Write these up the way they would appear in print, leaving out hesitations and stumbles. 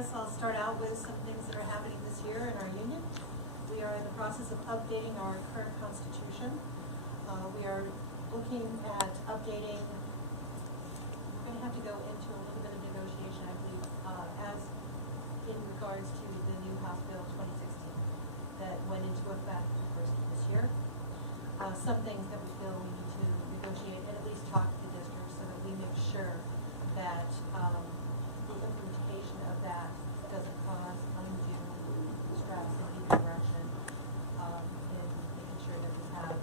guess I'll start out with some things that are happening this year in our union. We are in the process of updating our current constitution. We are looking at updating, we're going to have to go into a little bit of negotiation, I believe, as in regards to the new House Bill 2016 that went into effect the first of this year. Some things that we feel we need to negotiate and at least talk to the district so that we make sure that the implementation of that doesn't cause undue stress in either direction, in making sure that we have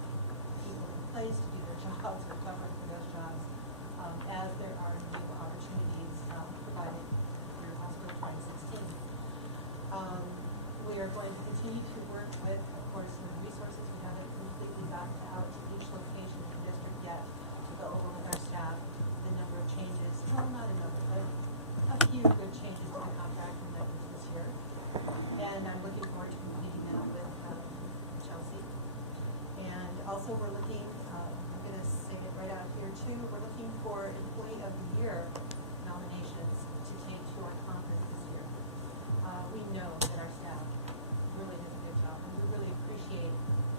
people in place to do their jobs or covering for those jobs, as there are new opportunities provided through House Bill 2016. We are going to continue to work with, of course, human resources. We haven't completely backed out to each location in the district yet to go over with our staff the number of changes, well, not a number, but a few good changes to the contract amendments this year. And I'm looking forward to completing that with Chelsea. And also we're looking, I'm going to say it right out here too, we're looking for Employee of the Year nominations to take to our conference this year. We know that our staff really does a good job, and we really appreciate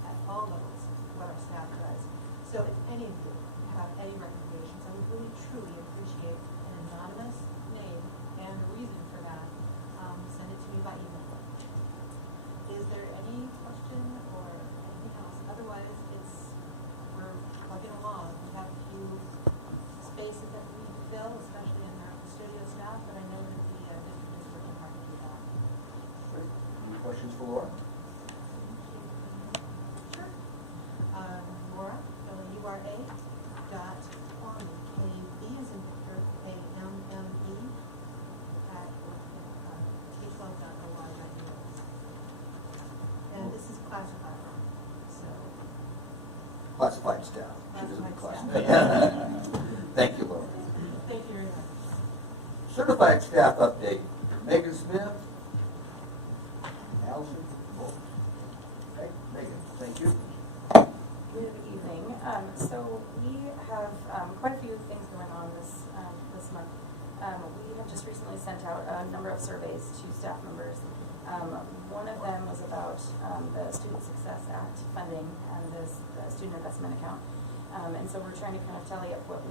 at all levels what our staff does. So if any of you have any recommendations, I would really truly appreciate an anonymous name and a reason for that. Send it to me by email. Is there any question or anything else? Otherwise, we're plugging along. We have a few spaces that we need to fill, especially in our studio staff, but I know that the district is working hard to do that. Great. Any questions for Laura? Sure. Laura, L-U-R-A, dot Kwame, K-B as in Victor, A-M-M-E, at T12.OY.US. And this is classified, so. Classified staff. She doesn't be Classified classified. Thank you, Laura. Thank you very much. Certified staff update. Megan Smith. Allison. Okay, Megan, thank you. Good evening. So we have quite a few things going on this month. We have just recently sent out a number of surveys to staff members. One of them was about the Student Success Act funding and the student investment account. And so we're trying to kind of tally up what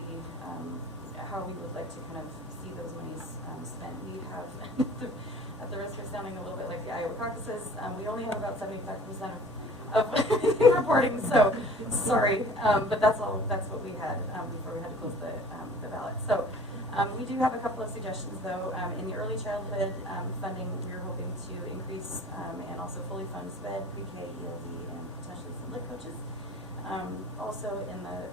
how we would like to kind of see those monies spent. We have, at the risk of sounding a little bit like the Iowa caucuses, we only have about 75% of reporting, so sorry, but that's what we had before we had to close the ballot. So we do have a couple of suggestions, though. In the early childhood funding, we are hoping to increase and also fully fund SPED, pre-K, ELD, and potentially some lit coaches. Also in the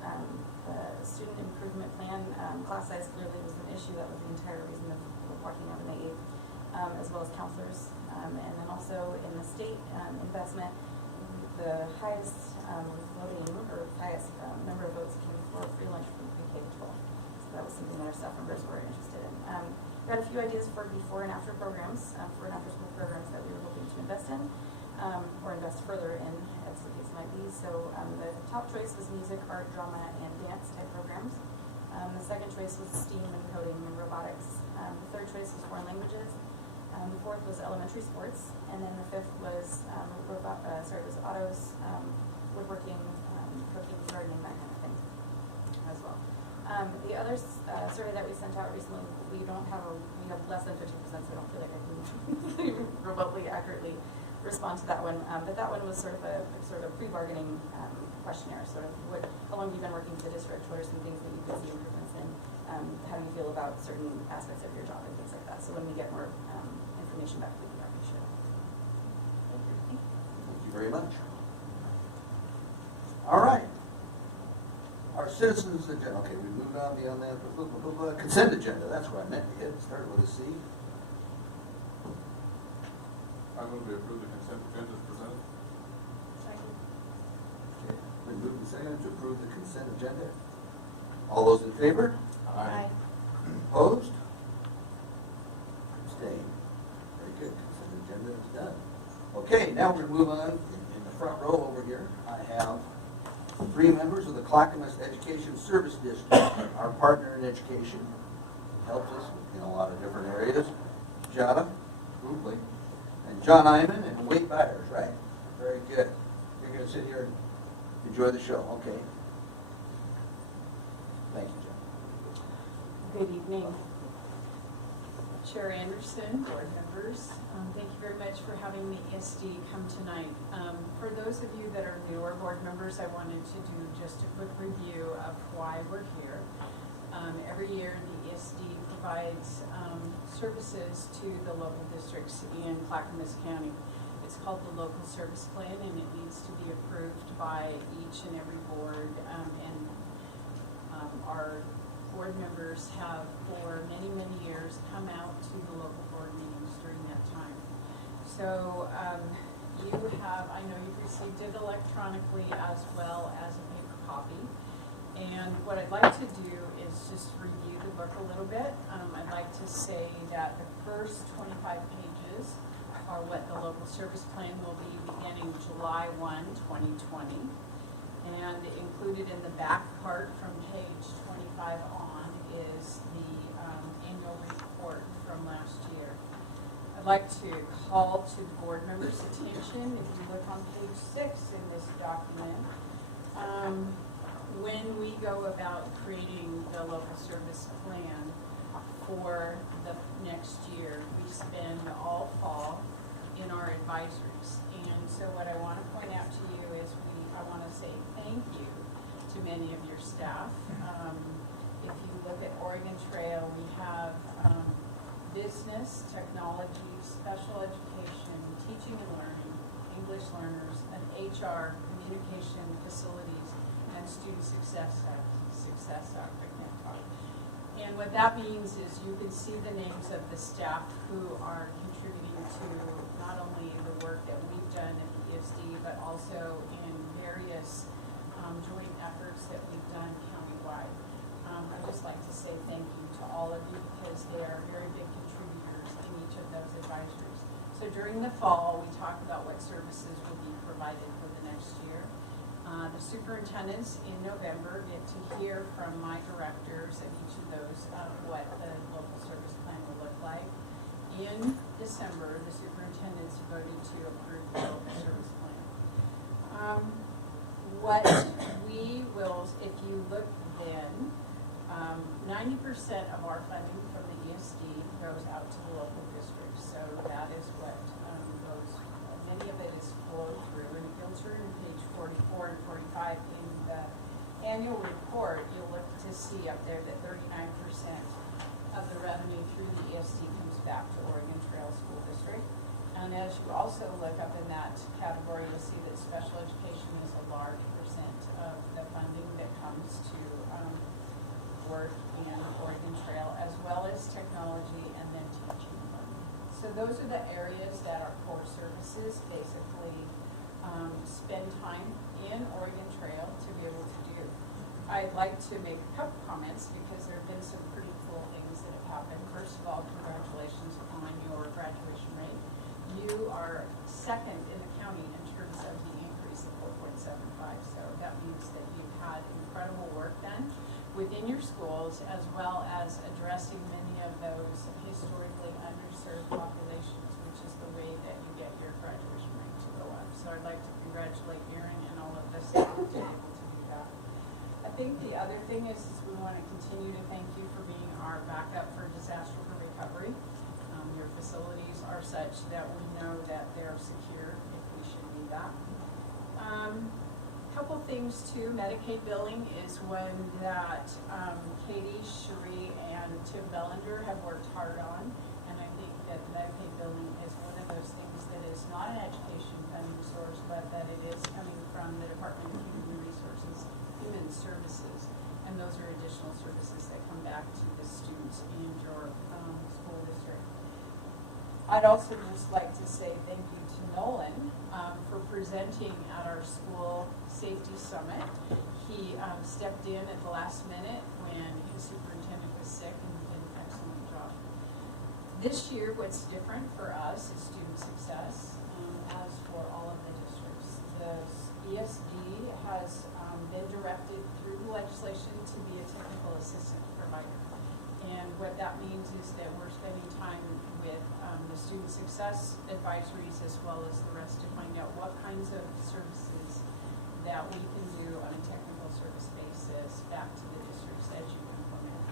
student improvement plan, class size clearly was an issue. That was the entire reason of walking out in the 8th, as well as counselors. And then also in the state investment, the highest voting or highest number of votes came for free lunch from pre-K to 12. So that was something that our staff members were interested in. We had a few ideas for before and after programs, for and after school programs that we were hoping to invest in, or invest further in, as the case might be. So the top choice was music, art, drama, and dance type programs. The second choice was STEAM and coding and robotics. The third choice was foreign languages. The fourth was elementary sports, and then the fifth was autos, woodworking, cooking, gardening, that kind of thing as well. The other survey that we sent out recently, we have less than 50%, so I don't feel like I can remotely accurately respond to that one. But that one was sort of a pre-bargaining questionnaire, how long have you been working for the district, what are some things that you could see improvements in, how do you feel about certain aspects of your job and things like that. So when we get more information back, we can probably share. Thank you very much. All right. Our citizens agenda. Okay, we moved on beyond that. Consent agenda. That's what I meant to hit. Started with a C. I move we approve the consent agenda as presented. Second. Okay. We moved and seconded to approve the consent agenda. All those in favor? Aye. Opposed? Abstained. Very good. Consent agenda is done. Okay, now we're going to move on. In the front row over here, I have 3 members of the Clackamas Education Service District, our partner in education. Helps us in a lot of different areas. Jada, Rubley, and John Iman, and Wade Byers, right? Very good. You're going to sit here and enjoy the show, okay? Thank you, John. Good evening. Chair Anderson, board members, thank you very much for having the ESD come tonight. For those of you that are newer board members, I wanted to do just a quick review of why we're here. Every year, the ESD provides services to the local districts in Clackamas County. It's called the Local Service Plan, and it needs to be approved by each and every board, and our board members have for many, many years come out to the local board meetings during that time. So you have, I know you've received it electronically as well as a paper copy. And what I'd like to do is just review the book a little bit. I'd like to say that the first 25 pages are what the local service plan will be beginning July 1, 2020. And included in the back part from page 25 on is the annual report from last year. I'd like to call to the board members' attention, if you look on page 6 in this document, when we go about creating the local service plan for the next year, we spend all fall in our advisories. And so what I want to point out to you is I want to say thank you to many of your staff. If you look at Oregon Trail, we have business, technology, special education, teaching and learning, English learners, and HR, communication, facilities, and student success. I can't talk. And what that means is you can see the names of the staff who are contributing to not only the work that we've done at the ESD, but also in various joint efforts that we've done countywide. I'd just like to say thank you to all of you because they are very big contributors in each of those advisories. So during the fall, we talk about what services will be provided for the next year. The superintendents in November get to hear from my directors at each of those what the local service plan will look like. In December, the superintendents voted to approve the local service plan. What we will, if you look then, 90% of our funding from the ESD goes out to the local districts. So that is what goes, many of it is flowed through, and if you'll turn to page 44 and 45 in the annual report, you'll look to see up there that 39% of the revenue through the ESD comes back to Oregon Trail School District. And as you also look up in that category, you'll see that special education is a large percent of the funding that comes to work in Oregon Trail, as well as technology and then teaching and learning. So those are the areas that our core services basically spend time in Oregon Trail to be able to do. I'd like to make a couple comments because there have been some pretty cool things that have happened. First of all, congratulations on your graduation rate. You are second in the county in terms of the increase of 4.75. So that means that you've had incredible work done within your schools, as well as addressing many of those historically underserved populations, which is the way that you get your graduation rate to go up. So I'd like to congratulate Erin and all of the staff to be able to do that. I think the other thing is we want to continue to thank you for being our backup for disaster recovery. Your facilities are such that we know that they're secure if we should need that. Couple things too, Medicaid billing is one that Katie, Cherie, and Tim Bellinger have worked hard on, and I think that Medicaid billing is one of those things that is not an education funding source, but that it is coming from the Department of Human Services, and those are additional services that come back to the students in your school district. I'd also just like to say thank you to Nolan for presenting at our school safety summit. He stepped in at the last minute when his superintendent was sick and did an excellent job. This year, what's different for us is student success, as for all of the districts. The ESD has been directed through the legislation to be a technical assistant provider. And what that means is that we're spending time with the student success advisories as well as the rest to find out what kinds of services that we can do on a technical service basis back to the districts as you implement.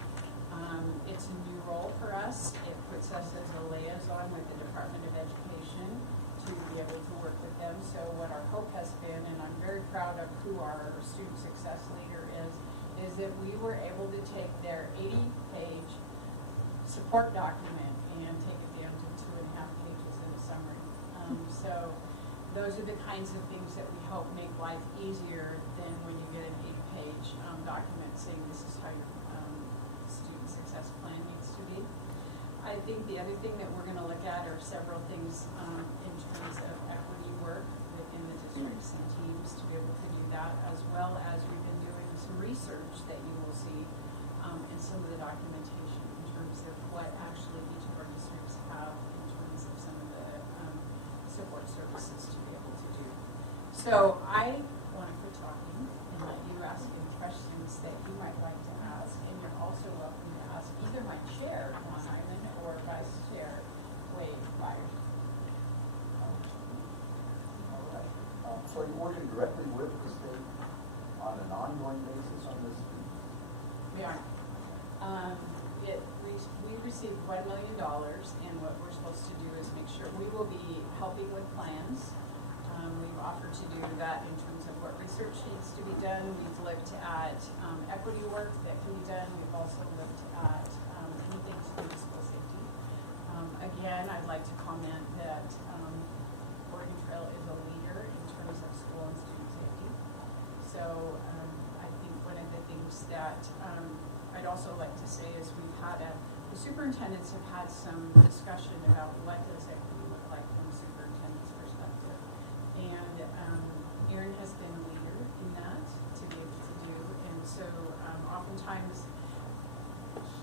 It's a new role for us. It puts us as a liaison with the Department of Education to be able to work with them. So what our hope has been, and I'm very proud of who our student success leader is that we were able to take their 80-page support document and take it down to 2.5 pages in a summary. So those are the kinds of things that we hope make life easier than when you get an 8-page document saying this is how your student success plan needs to be. I think the other thing that we're going to look at are several things in terms of equity work within the districts and teams to be able to do that, as well as we've been doing some research that you will see in some of the documentation in terms of what actually each of our districts have in terms of some of the support services to be able to do. So I want to quit talking and let you ask any questions that you might like to ask, and you're also welcome to ask either my chair, Juan Island, or Vice Chair Wade Byers. All right. So you're working directly with the state on an ongoing basis on this? We are. We received $1 million, and what we're supposed to do is make sure we will be helping with plans. We've offered to do that in terms of what research needs to be done. We've looked at equity work that can be done. We've also looked at anything to do with school safety. Again, I'd like to comment that Oregon Trail is a leader in terms of school and student safety. So I think one of the things that I'd also like to say is the superintendents have had some discussion about what does equity look like from the superintendent's perspective. And Aaron has been a leader in that to be able to do. And so oftentimes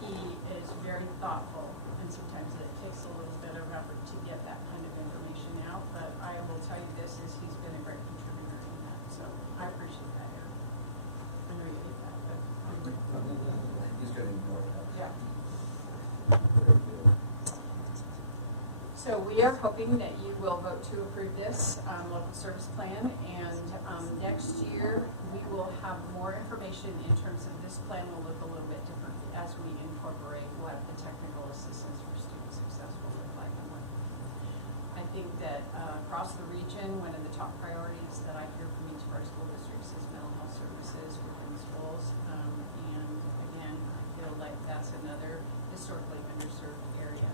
he is very thoughtful, and sometimes it takes a little bit of effort to get that kind of information out. But I will tell you this, is he's been a great contributor in that. So I appreciate that, Aaron. I know you hate that, but He's going to enjoy that. yeah. Very good. So we are hoping that you will vote to approve this local service plan, and next year we will have more information in terms of this plan will look a little bit different as we incorporate what the technical assistance for student success will look like. I think that across the region, one of the top priorities that I hear from each of our school districts is mental health services within schools, and again, I feel like that's another historically underserved area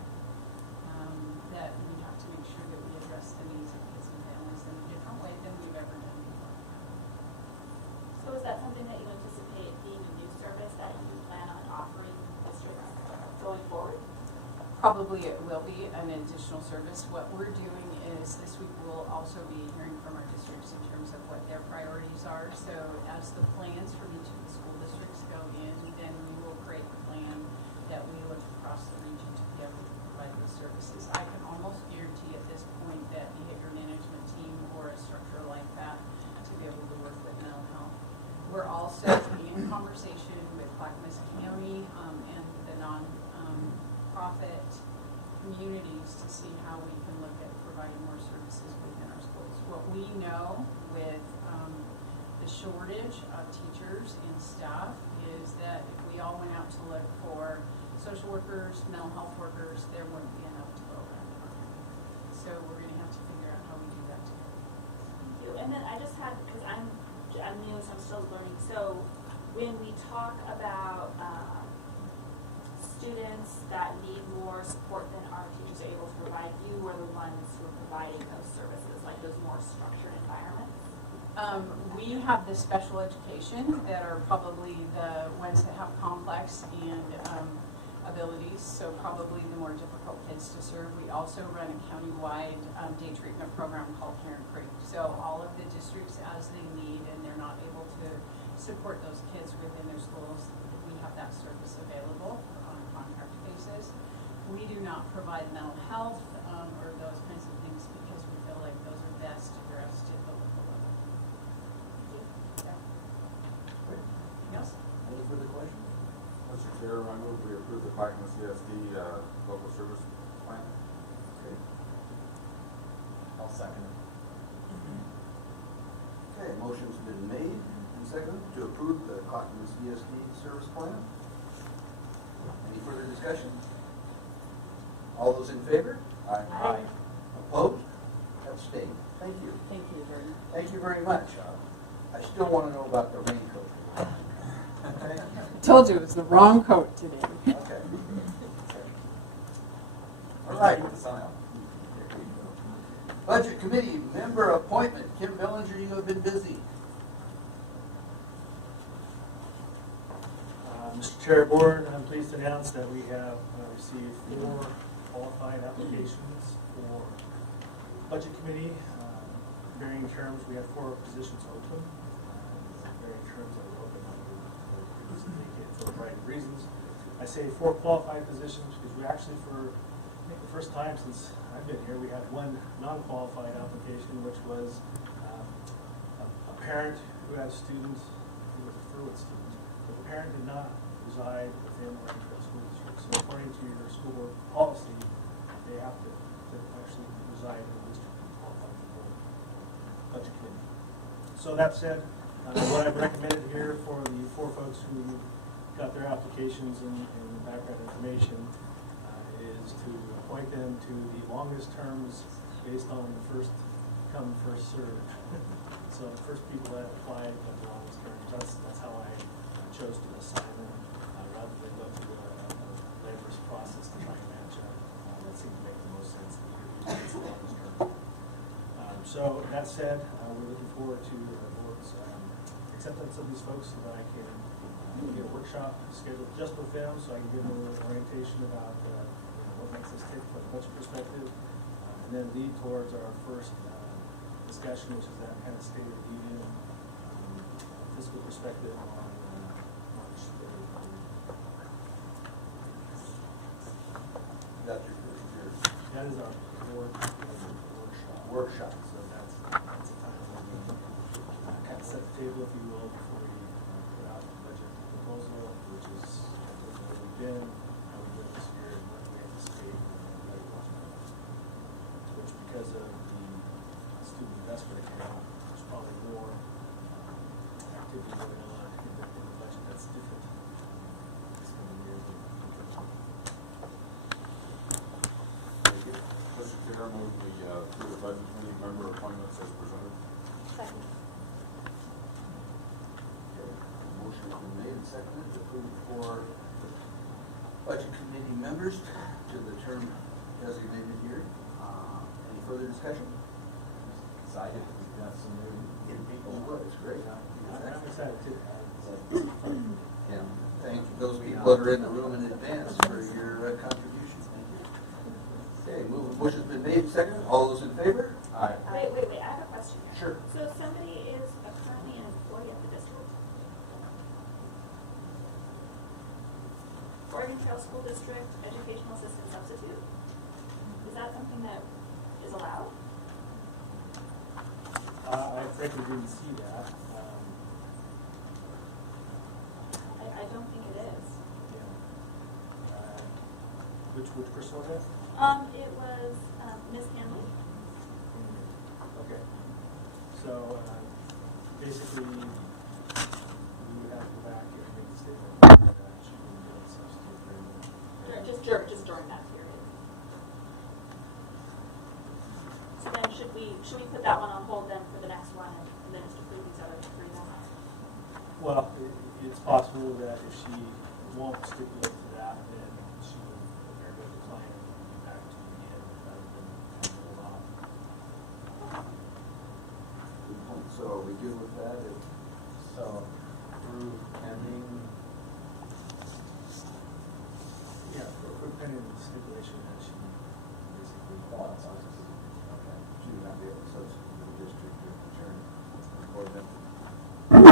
that we have to make sure that we address the needs of kids and families in a different way than we've ever done before. So is that something that you anticipate being a new service that you plan on offering districts going forward? Probably it will be an additional service. What we're doing is this week we'll also be hearing from our districts in terms of what their priorities are. So as the plans from each of the school districts go in, then we will create a plan that we look across the region to be able to provide those services. I can almost guarantee at this point that behavior management team or a structure like that to be able to work with mental health. We're also in conversation with Clackamas County and the non-profit communities to see how we can look at providing more services within our schools. What we know with the shortage of teachers and staff is that if we all went out to look for social workers, mental health workers, there wouldn't be enough to go around. So we're going to have to figure out how we do that together. Thank you. And then I just had, because I'm new, so I'm still learning. So when we talk about students that need more support than our teachers are able to provide, you are the ones who are providing those services, like those more structured environments? We have the special education that are probably the ones that have complex and abilities, so probably the more difficult kids to serve. We also run a countywide day treatment program called Parent Creek. So all of the districts, as they need and they're not able to support those kids within their schools, we have that service available on a contract basis. We do not provide mental health or those kinds of things because we feel like those are best addressed at the local level. Great. Yes? Any further questions? Mr. Chair, Chair, I move we approve the Clackamas CSD local service plan. Okay. I'll second it. Okay, motion's been made and seconded to approve the Clackamas DSD service plan. Any further discussion? All those in favor? Aye. Opposed? Abstained. Thank you. Thank you, Vernon. Thank you very much. I still want to know about the raincoat. Okay? Told you it was the wrong coat today. Okay. All right. Keep the sun out. Budget Committee member appointment. Kim Bellinger, you have been busy. Mr. Chair, Board, I'm pleased to announce that we have received 4 qualified applications for Budget Committee. Varying terms, we have 4 positions open. Varying terms that were open, previously indicated for a variety of reasons. I say 4 qualified positions because we actually, for I think the first time since I've been here, we had 1 non-qualified application, which was a parent who had a student who was a fluent student. But the parent did not reside within Orangeville School District. So according to your school board policy, they have to actually reside in the district to qualify for Budget Committee. So that said, what I've recommended here for the 4 folks who got their applications and background information is to appoint them to the longest terms based on the first come, first served. So the first people that applied got the longest terms. That's how I chose to assign them, rather than go through a laborious process to try and match up. That seemed to make the most sense. It's the longest term. So that said, we're looking forward to the board's acceptance of these folks so that I can get a workshop scheduled just with them, so I can give them a little orientation about what makes us tick from a budget perspective, and then lead towards our first discussion, which is that kind of state of the union fiscal perspective on March 3rd. That's your first year That is our board workshop. workshop. So that's a time when we kind of set the table, if you will, before we put out the budget proposal, which is where we've been, how we did this year, and what we anticipate what it was. Which, because of the student investment account, there's probably more activity going on in the budget that's different this coming year than Thank you. Mr. Chair, I move we approve the Budget Committee member appointments as presented. Second. Okay. Motion has been made and seconded to approve 4 Budget Committee members to the term designated here. Any further discussion? Excited, we've got some new people. Well, it's great. I'm excited too. Yeah, thank those people that are in the room in advance for your contributions. Thank you. Okay, motion's been made and seconded. All those in favor? Aye. Wait, I have a question here. Sure. So somebody is currently an employee of the district? Oregon Trail School District Educational Assistant Substitute? Is that something that is allowed? I frankly didn't see that. I don't think it is. Which person was that? It was, Ms. Hanley. Okay. So, basically, we would have to go back and make the statement that she wouldn't be able to substitute for anyone. Just during that period. So then should we put that one on hold then for the next one and then just approve these other 3 then? Well, it's possible that if she won't stipulate to that, then she would prepare to decline and be back to the end rather than hold off. Good point. So are we good with that? So, approve pending. Yeah, for pending the stipulation that she basically qualifies. Okay. She would not be able to substitute for the district or the term board member.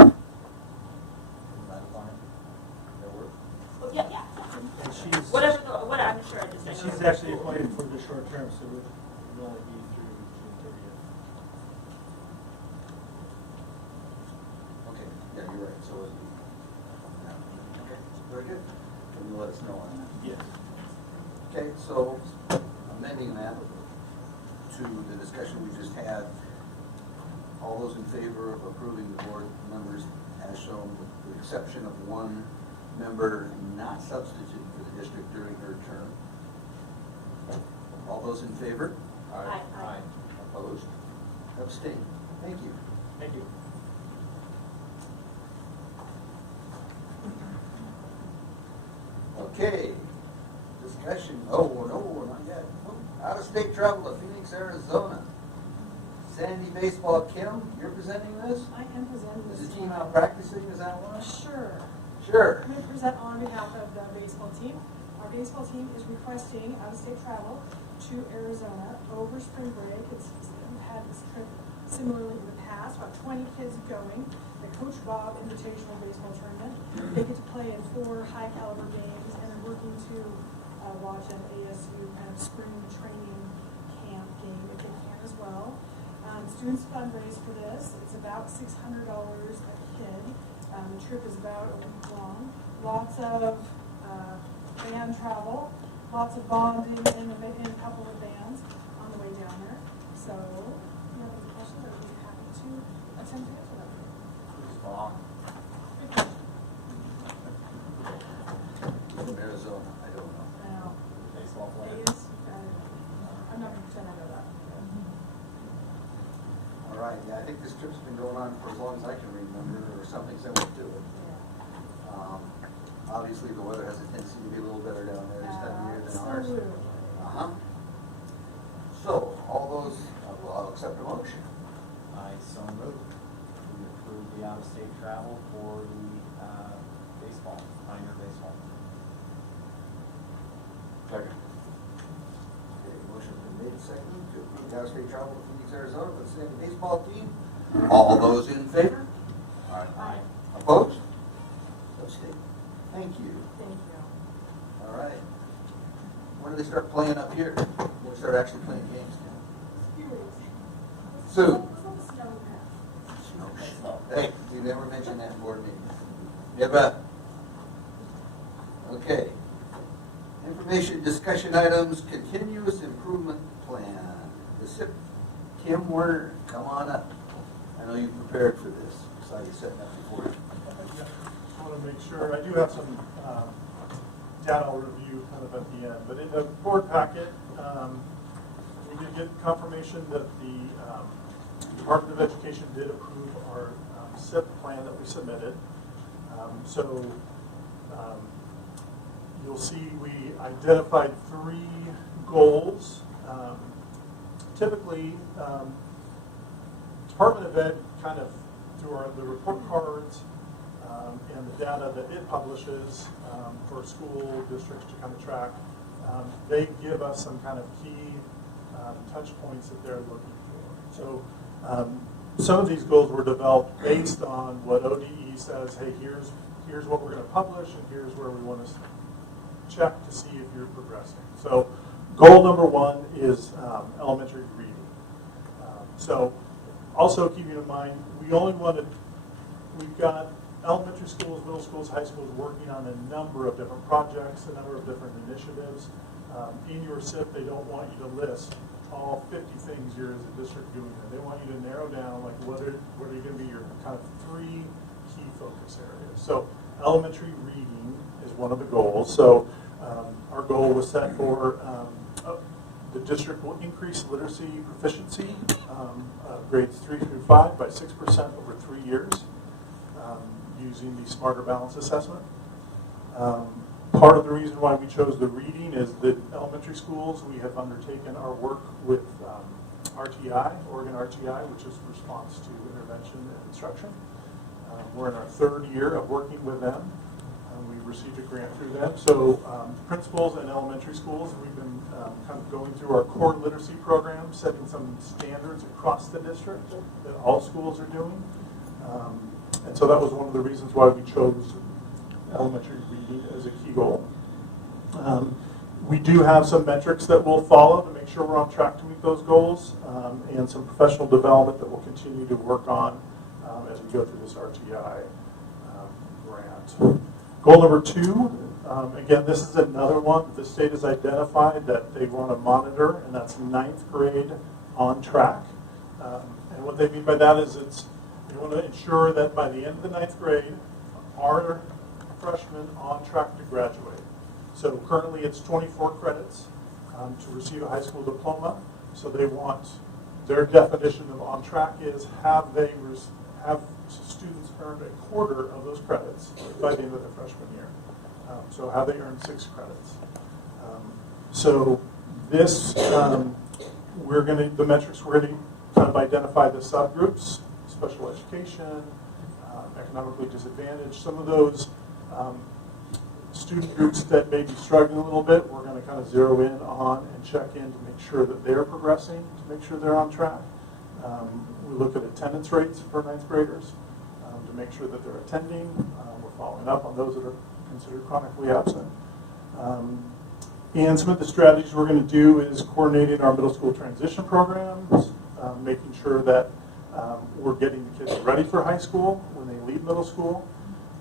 Is that fine? That work? Oh, yeah. And she's. What I'm sure I just. I know She's it's actually cool. appointed for the short term, so it will only be through June 30th. Okay, yeah, you're right. So, okay, very good. Can we to let us know on that. Yes. Okay, so amending that to the discussion we just had, all those in favor of approving the board members as shown, with the exception of one member not substituted for the district during her term. All those in favor? Aye. Aye. Opposed? Abstained? Thank you. Thank you. Okay, discussion, oh, no, not yet. Out-of-state travel to Phoenix, Arizona. Sandy Baseball, Kim, you're presenting this? I am presenting Is this. the team out practicing, is that one? Sure. Sure. I'm going to present on behalf of the baseball team. Our baseball team is requesting out-of-state travel to Arizona over spring break. We've had this trip similarly in the past, about 20 kids going. The Coach Bob Invitational Baseball Tournament. They get to play in 4 high-caliber games, and they're working to watch an ASU kind of spring training camp game if they can as well. Students fundraise for this. It's about $600 a kid. The trip is about a week long. Lots of band travel, lots of bonding in a couple of bands on the way down there. So, if you have any questions, I would be happy to attempt to answer them. Who's long? Good question. From Arizona, I don't know. Now, Baseball player? it is, I'm not going to pretend I know that. All right, yeah, I think this trip's been going on for as long as I can remember, or something similar to it. Obviously, the weather has a tendency to be a little better down there this time of year than ours. Absolutely. Uh-huh. So, all those, well, I'll accept a motion. I so moved. We approve the out-of-state travel for the baseball, minor baseball. Second. Okay, motion's been made, seconded, to approve the out-of-state travel to Phoenix, Arizona for the Sandy baseball team. All those in favor? Aye. Opposed? Abstained. Thank you. Thank you. All right. When do they start playing up here? When we start actually playing games? Few weeks. Soon. Snow Snow. Hey, you never mentioned that in board meeting. Yeah, but. Okay. Information discussion items, continuous improvement plan. The SIP, Kim Werner, come on up. I know you prepared for this. Saw you setting up before you. I want to make sure, I do have some data I'll review kind of at the end, but in the board packet, we did get confirmation that the Department of Education did approve our SIP plan that we submitted. So you'll see we identified 3 goals. Typically, Department of Ed kind of, through the report cards, and the data that it publishes for school districts to kind of track, they give us some kind of key touch points that they're looking for. So some of these goals were developed based on what ODE says, hey, here's what we're going to publish, and here's where we want to check to see if you're progressing. So goal number 1 is elementary reading. So also keeping in mind, we've got elementary schools, middle schools, high schools working on a number of different projects, a number of different initiatives. In your SIP, they don't want you to list all 50 things you're as a district doing. They want you to narrow down, like, what are going to be your kind of 3 key focus areas. So elementary reading is one of the goals. So our goal was set for the district will increase literacy proficiency, grades 3 through 5 by 6% over 3 years, using the Smarter Balance Assessment. Part of the reason why we chose the reading is that elementary schools, we have undertaken our work with RTI, Oregon RTI, which is response to intervention and instruction. We're in our 3rd year of working with them. We received a grant through them. So principals in elementary schools, we've been kind of going through our core literacy program, setting some standards across the district that all schools are doing. And so that was one of the reasons why we chose elementary reading as a key goal. We do have some metrics that we'll follow to make sure we're on track to meet those goals, and some professional development that we'll continue to work on as we go through this RTI grant. Goal number 2 Again, this is another one that the state has identified that they want to monitor, and that's 9th grade on track. And what they mean by that is they want to ensure that by the end of the 9th grade, are freshmen on track to graduate. So currently it's 24 credits to receive a high school diploma. So they want, their definition of on track is have students earned a quarter of those credits by the end of their freshman year. So have they earned 6 credits? So this, the metrics we're going to kind of identify the subgroups, special education, economically disadvantaged, some of those student groups that may be struggling a little bit, we're going to kind of zero in on and check in to make sure that they're progressing, to make sure they're on track. We look at attendance rates for 9th graders to make sure that they're attending. We're following up on those that are considered chronically absent. And some of the strategies we're going to do is coordinating our middle school transition programs, making sure that we're getting the kids ready for high school when they leave middle school.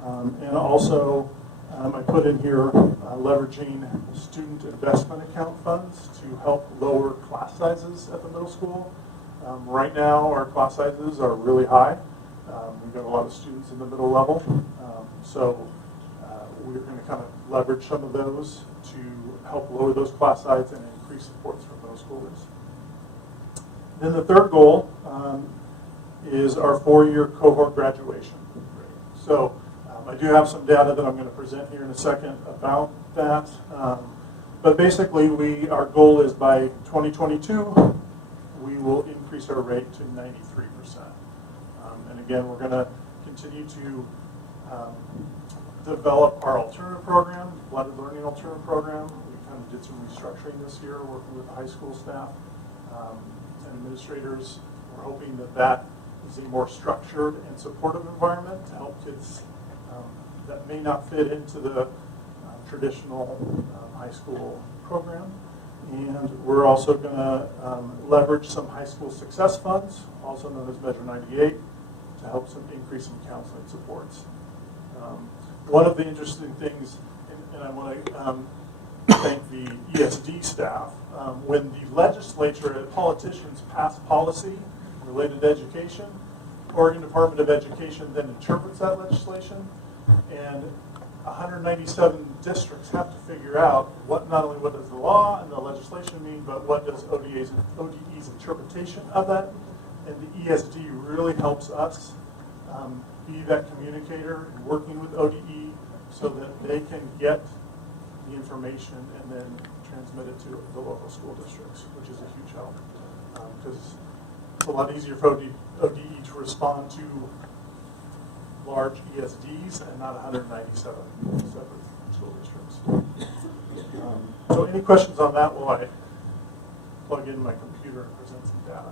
And also, I put in here leveraging student investment account funds to help lower class sizes at the middle school. Right now, our class sizes are really high. We've got a lot of students in the middle level. So we're going to kind of leverage some of those to help lower those class sizes and increase supports for middle schoolers. Then the third goal is our 4-year cohort graduation rate. So I do have some data that I'm going to present here in a second about that. But basically, our goal is by 2022, we will increase our rate to 93%. And again, we're going to continue to develop our alternative program, blended learning alternative program. We kind of did some restructuring this year, working with the high school staff and administrators. We're hoping that that is a more structured and supportive environment to help kids that may not fit into the traditional high school program. And we're also going to leverage some high school success funds, also known as Measure 98, to help some increase in counseling supports. One of the interesting things, and I want to thank the ESD staff, when the legislature and politicians pass policy related to education, Oregon Department of Education then interprets that legislation, and 197 districts have to figure out not only what does the law and the legislation mean, but what does ODE's interpretation of that. And the ESD really helps us be that communicator and working with ODE so that they can get the information and then transmit it to the local school districts, which is a huge help. Because it's a lot easier for ODE to respond to large ESDs and not 197 separate school districts. So any questions on that while I plug in my computer and present some data?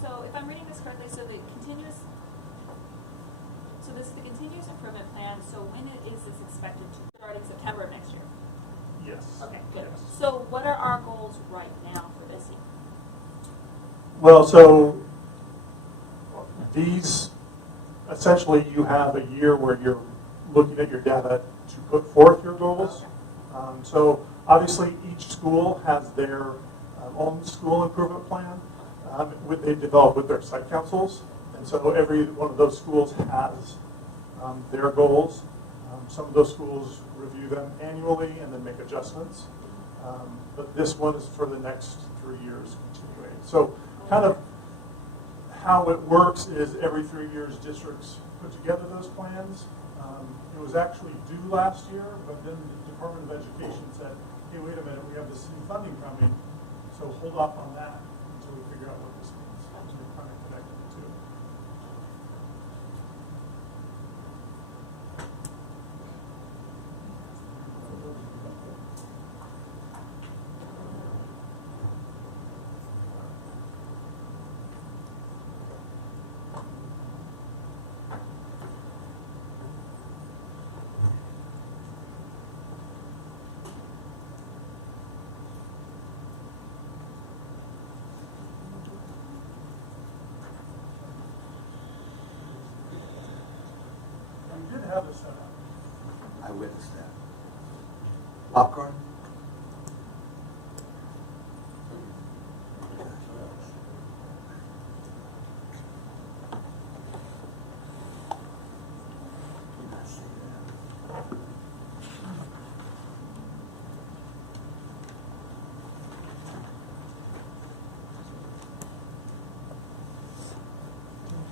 So if I'm reading this correctly, so this is the continuous improvement plan. So when is this expected to start in September of next year? Yes. Okay, good. Yes. So what are our goals right now for this year? Well, so these, essentially you have a year where you're looking at your data to put forth your goals. So obviously each school has their own school improvement plan they develop with their site councils. And so every one of those schools has their goals. Some of those schools review them annually and then make adjustments. But this one is for the next 3 years continuing. So kind of how it works is every 3 years districts put together those plans. It was actually due last year, but then the Department of Education said, hey, wait a minute, we have this new funding coming, so hold off on that until we figure out what this means. So we're kind of connecting the two. Popcorn?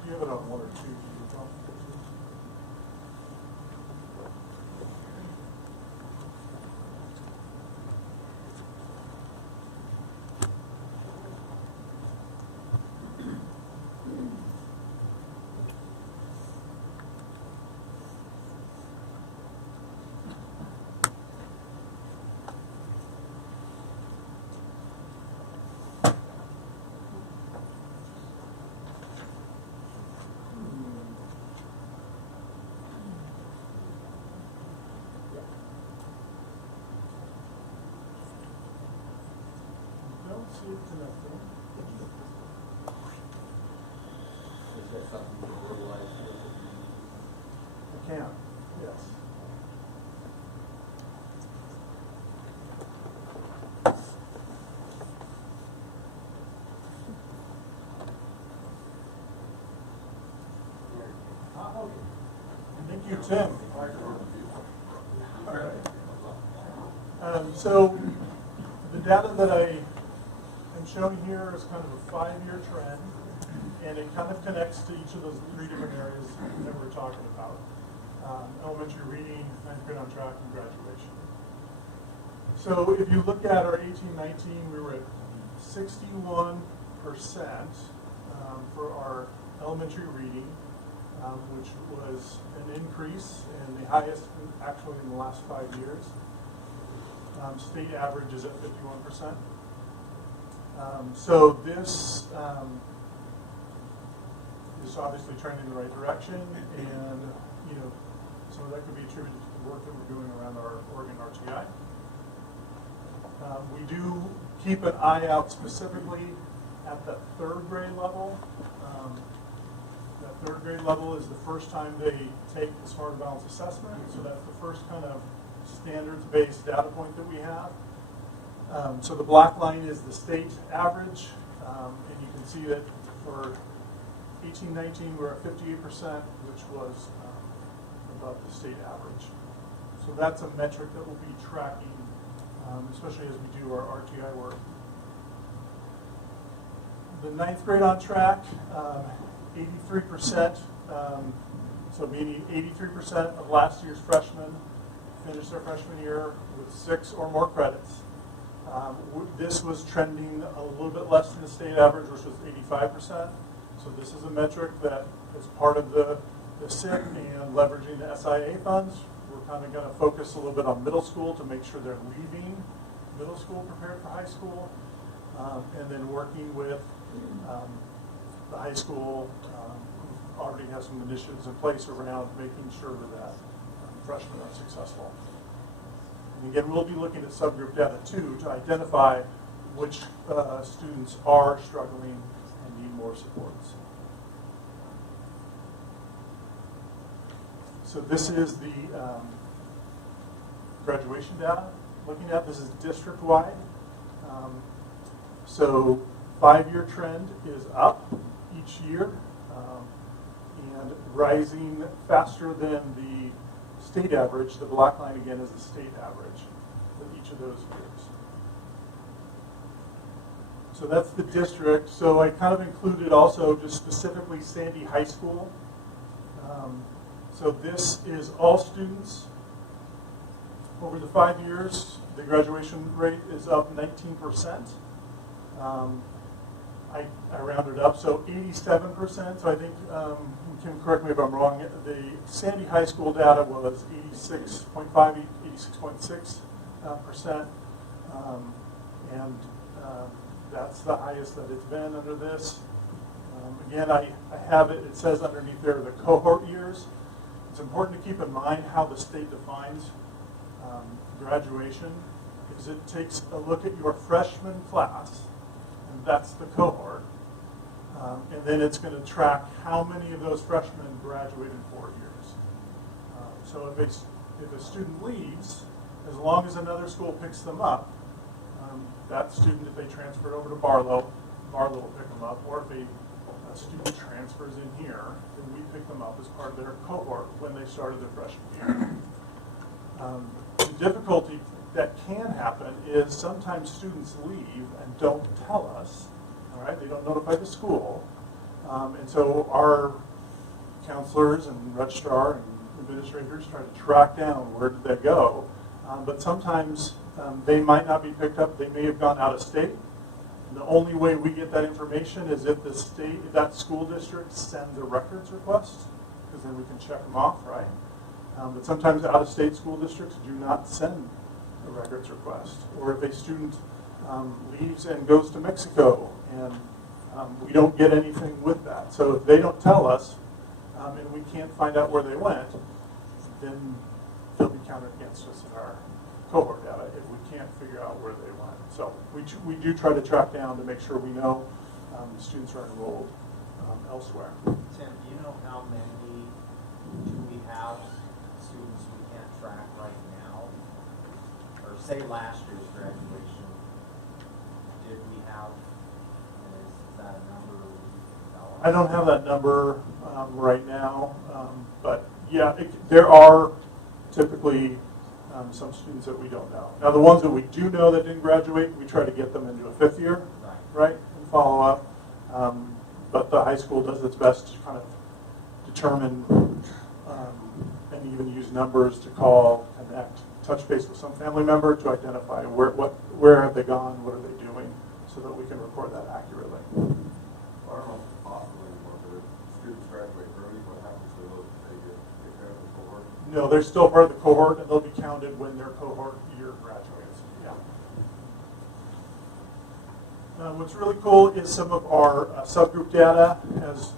You have it on one or two. You don't. Don't see it connecting. Is that something you verbalize? I can, yes. Thank you, Tim. All right. So the data that I am showing here is kind of a 5-year trend, and it kind of connects to each of those 3 different areas that we're talking about. Elementary reading, 9th grade on track, and graduation. So if you look at our 18-19, we were at 61% for our elementary reading, which was an increase and the highest actually in the last 5 years. State average is at 51%. So this is obviously trending in the right direction, and some of that could be attributed to the work that we're doing around our Oregon RTI. We do keep an eye out specifically at the 3rd grade level. That 3rd grade level is the first time they take the Smart Balance assessment, so that's the first kind of standards-based data point that we have. So the black line is the state average, and you can see that for 18-19 we're at 58%, which was above the state average. So that's a metric that we'll be tracking, especially as we do our RTI work. The 9th grade on track, 83%, so meaning 83% of last year's freshmen finished their freshman year with 6 or more credits. This was trending a little bit less than the state average, which was 85%. So this is a metric that is part of the SIP and leveraging the SIA funds. We're kind of going to focus a little bit on middle school to make sure they're leaving middle school prepared for high school, and then working with the high school already has some initiatives in place around making sure that freshmen are successful. And again, we'll be looking at subgroup data too to identify which students are struggling and need more supports. So this is the graduation data. Looking at this is district-wide. So 5-year trend is up each year and rising faster than the state average. The black line again is the state average for each of those years. So that's the district. So I kind of included also just specifically Sandy High School. So this is all students. Over the 5 years, the graduation rate is up 19%. I rounded up, so 87%. So I think, Kim, correct me if I'm wrong, the Sandy High School data was 86.5, 86.6%. And that's the highest that it's been under this. Again, I have it, it says underneath there the cohort years. It's important to keep in mind how the state defines graduation, because it takes a look at your freshman class, and that's the cohort. And then it's going to track how many of those freshmen graduated 4 years. So if a student leaves, as long as another school picks them up, that student, if they transfer over to Barlow will pick them up, or if a student transfers in here, then we pick them up as part of their cohort when they started their freshman year. The difficulty that can happen is sometimes students leave and don't tell us, all right? They don't notify the school. And so our counselors and registrar and administrators try to track down where did they go. But sometimes they might not be picked up. They may have gone out of state. And the only way we get that information is if the state, that school district send the records request, because then we can check them off, right? But sometimes out-of-state school districts do not send a records request. Or if a student leaves and goes to Mexico, and we don't get anything with that. So if they don't tell us, and we can't find out where they went, then they'll be counted against us in our cohort data if we can't figure out where they went. So we do try to track down to make sure we know the students are enrolled elsewhere. Tim, do you know how many do we have students we can't track right now? Or say last year's graduation, did we have, is that a number we can tell us? I don't have that number right now, but yeah, there are typically some students that we don't know. Now, the ones that we do know that didn't graduate, we try to get them into a fifth year, right, and follow up. But the high school does its best to kind of determine and even use numbers to call, connect, touch base with some family member to identify where have they gone, what are they doing, so that we can record that accurately. I don't know if possibly anymore, but if students graduate early, what happens to those? They get out of the cohort? No, they're still part of the cohort, and they'll be counted when their cohort year graduates. Yeah. What's really cool is some of our subgroup data has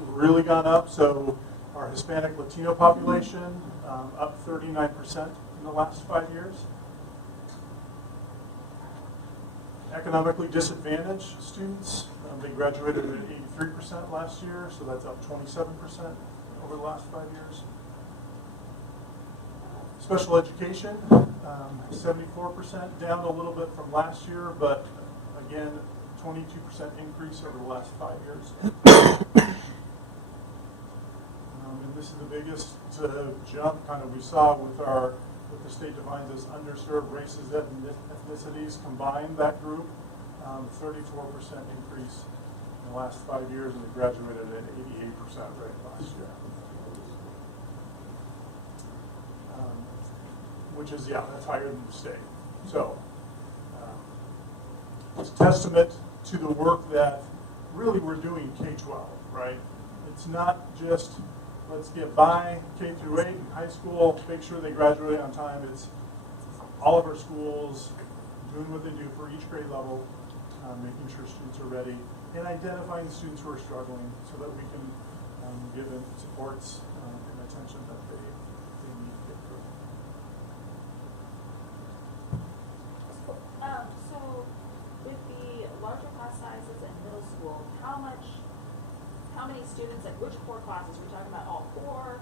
really gone up. So our Hispanic Latino population up 39% in the last 5 years. Economically disadvantaged students, they graduated at 83% last year, so that's up 27% over the last 5 years. Special education, 74%, down a little bit from last year, but again, 22% increase over the last 5 years. And this is the biggest jump kind of we saw with what the state defines as underserved races and ethnicities combined, that group, 34% increase in the last 5 years, and they graduated at 88% rate last year. Which is, yeah, that's higher than the state. So it's a testament to the work that really we're doing K-12, right? It's not just let's get by K through 8 in high school, make sure they graduate on time. It's all of our schools doing what they do for each grade level, making sure students are ready, and identifying students who are struggling so that we can give them supports and attention that they need to get through. So with the larger class sizes in middle school, how many students at which core classes? We're talking about all four.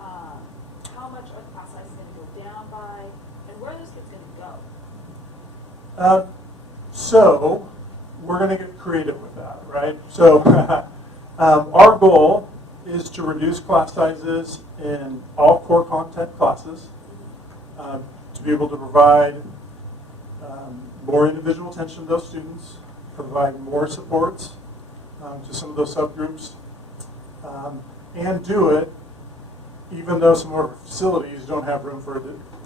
How much are the class sizes going to go down by, and where are those kids going to go? So we're going to get creative with that, right? So our goal is to reduce class sizes in all core content classes, to be able to provide more individual attention to those students, provide more supports to some of those subgroups, and do it even though some of our facilities don't have room for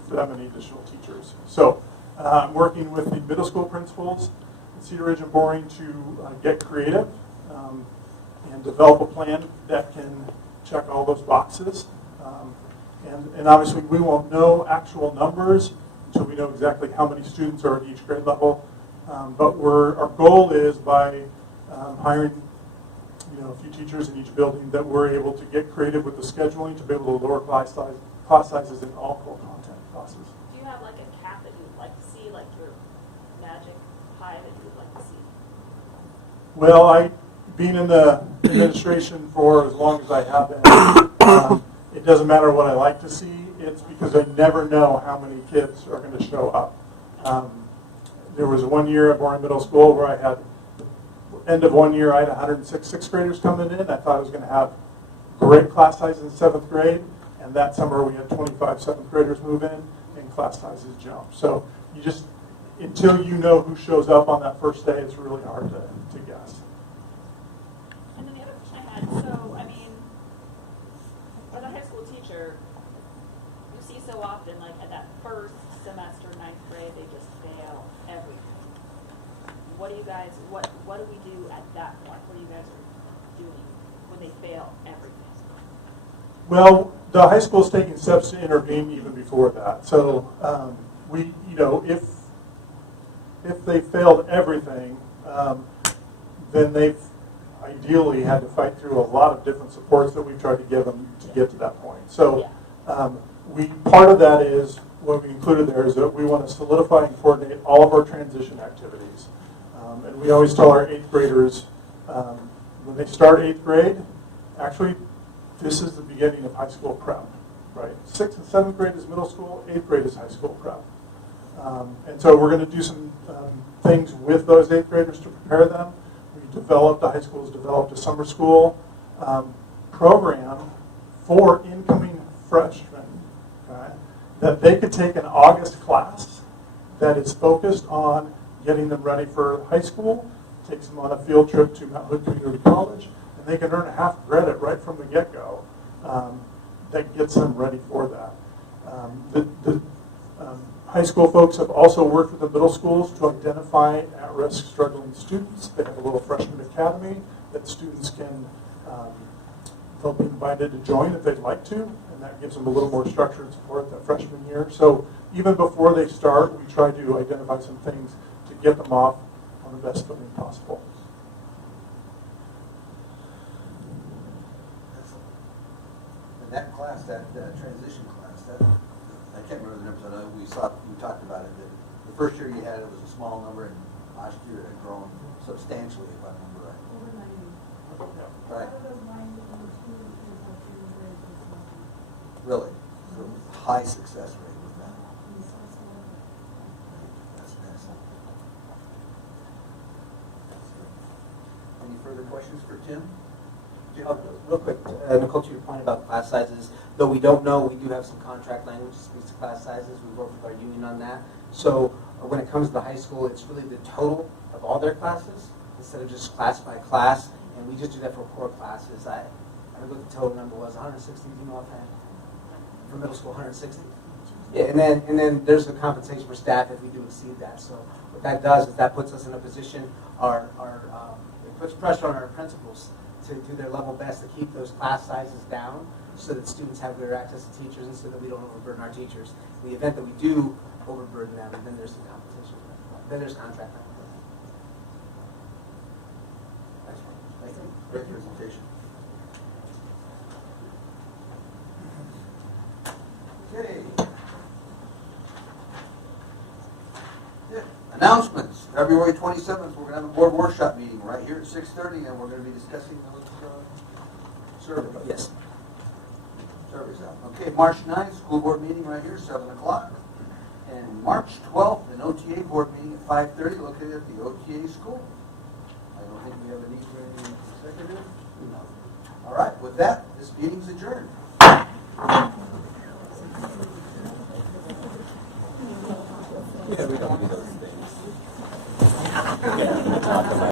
that many additional teachers. So I'm working with the middle school principals at Cedar Ridge and Boring to get creative and develop a plan that can check all those boxes. And obviously we won't know actual numbers until we know exactly how many students are at each grade level. But our goal is by hiring a few teachers in each building that we're able to get creative with the scheduling to be able to lower class sizes in all core content classes. Do you have like a cap that you would like to see, like your magic pie that you would like to see? Well, being in the administration for as long as I have been, it doesn't matter what I like to see. it's because I never know how many kids are going to show up. There was one year at Boring Middle School where I had, end of one year, I had 106 sixth graders coming in. I thought I was going to have great class sizes in 7th grade, and that summer we had 25 7th graders move in, and class sizes jump. So you just, until you know who shows up on that first day, it's really hard to guess. And then the other question I had, so, I mean, as a high school teacher, you see so often, like, at that first semester, 9th grade, they just fail everything. What do you guys, what do we do at that point? What are you guys doing when they fail everything? Well, the high school is taking steps to intervene even before that. So we, you know, if they failed everything, then they've ideally had to fight through a lot of different supports that we've tried to give them to get to that point. So part of that is, what we included there is that we want to solidify and coordinate all of our transition activities. And we always tell our 8th graders, when they start 8th grade, actually, this is the beginning of high school prep, right? 6th and 7th grade is middle school, 8th grade is high school prep. And so we're going to do some things with those 8th graders to prepare them. The high school has developed a summer school program for incoming freshmen, okay, that they could take an August class that is focused on getting them ready for high school, takes them on a field trip to Mount Hood Community College, and they can earn a half credit right from the get-go that gets them ready for that. The high school folks have also worked with the middle schools to identify at-risk struggling students. They have a little freshman academy that students can, they'll be invited to join if they'd like to, and that gives them a little more structure and support that freshman year. So even before they start, we try to identify some things to get them off on the best footing possible. And that class, that transition class, that, I can't remember the numbers, I know we talked about it, that the first year you had it was a small number, and last year it had grown substantially, if I remember right. Over 90. Right. Out of those 90, only 2 kids have junior grade this month. Really? So high success rate with that. That's excellent. Any further questions for Tim? Real quick, Nicole, to your point about class sizes, though we don't know, we do have some contract language that speaks to class sizes. We work with our union on that. So when it comes to the high school, it's really the total of all their classes instead of just class by class. And we just do that for core classes. I don't know what the total number was, 160, do you know offhand? For middle school, 160. Yeah, and then there's the compensation for staff if we do exceed that. So what that does is that puts us in a position, it puts pressure on our principals to do their level best to keep those class sizes down so that students have greater access to teachers and so that we don't overburden our teachers. In the event that we do overburden them, then there's some compensation. Then there's contract. Excellent. Thank you. Great presentation. Okay. Yeah. Announcements. February 27th, we're going to have a board workshop meeting right here at 6:30, and we're going to be discussing those surveys. Yes. Surveys out. Okay, March 9th, school board meeting right here, 7 o'clock. And March 12th, an OTA board meeting at 5:30, located at the OTA school. I don't think we have a need for any executive. No. All right, with that, this meeting's adjourned. Yeah, we don't do those things.